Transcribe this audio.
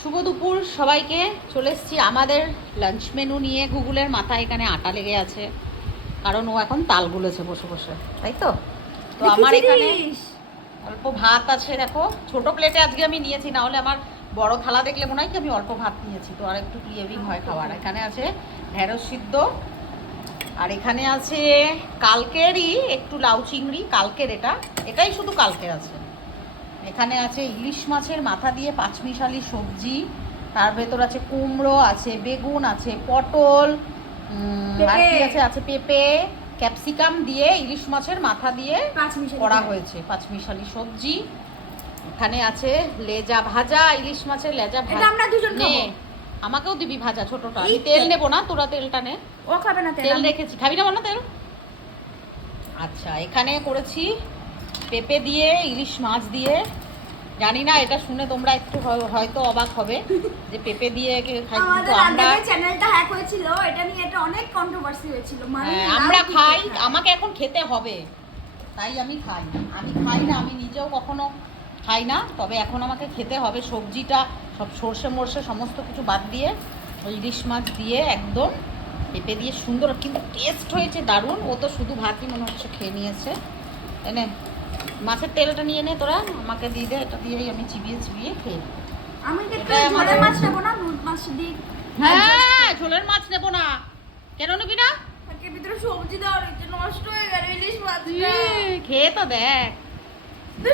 শুভ দুপুর সবাইকে। চলে এসেছি আমাদের লাঞ্চ মেনু নিয়ে। গুগলের মাথায় এখানে আটা লেগে আছে, কারণ ও এখন তাল গুলেছে বসে বসে, তাই তো। তো আমার এখানে অল্প ভাত আছে, দেখো ছোট প্লেটে আজকে আমি নিয়েছি, না হলে আমার বড় থালা দেখলে মনে হয় কি আমি অল্প ভাত নিয়েছি, তো আর একটু ক্লিয়ারিং হয় খাবার। এখানে আছে ঢেঁড়স সিদ্ধ, আর এখানে আছে কালকেরই একটু লাউ চিংড়ি, কালকের এটাই শুধু কালকের আছে। এখানে আছে ইলিশ মাছের মাথা দিয়ে পাঁচমিশালি সবজি, তার ভেতর আছে কুমড়ো, আছে বেগুন, আছে পটল, আর কি আছে, আছে পেঁপে, ক্যাপসিকাম দিয়ে ইলিশ মাছের মাথা দিয়ে করা হয়েছে পাঁচমিশালি সবজি। এখানে আছে লেজা ভাজা, ইলিশ মাছের লেজা ভাজা। আমরা দুজন খাবো। আমাকেও দিবি ভাজা ছোটটা। আমি তেল নেবো না, তোরা তেলটা নে। ও খাবে না তেল রেখেছি, খাবি না বলো তেল? আচ্ছা, এখানে করেছি পেঁপে দিয়ে ইলিশ মাছ দিয়ে। জানি না, এটা শুনে তোমরা একটু হয়তো অবাক হবে যে পেঁপে দিয়ে খাই, কিন্তু আমরা চ্যানেলটা হ্যাক হয়েছিল এটা নিয়ে, এটা অনেক কন্ট্রোভার্সি হয়েছিল। আমরা খাই, আমাকে এখন খেতে হবে, তাই আমি খাই। আমি খাই না, আমি নিজেও কখনো খাই না, তবে এখন আমাকে খেতে হবে। সবজিটা সব সর্ষে মরষে সমস্ত কিছু বাদ দিয়ে ওই ইলিশ মাছ দিয়ে একদম পেঁপে দিয়ে সুন্দর, কিন্তু টেস্ট হয়েছে দারুণ। ও তো শুধু ভাতই মনে হচ্ছে খেয়ে নিয়েছে। এনে মাছের তেলটা নিয়ে নে তোরা, আমাকে দিয়ে দে, এটা দিয়েই আমি চিবিয়ে চিবিয়ে খেয়ে। আমি ঝোলের মাছ নেবো না, মাছ দিয়ে। হ্যাঁ, ঝোলের মাছ নেবো না। কেন নিবি না? ভিতরে সবজি দেওয়ার জন্য নষ্ট হয়ে গেল ইলিশ মাছ। খেয়ে তো দেখ।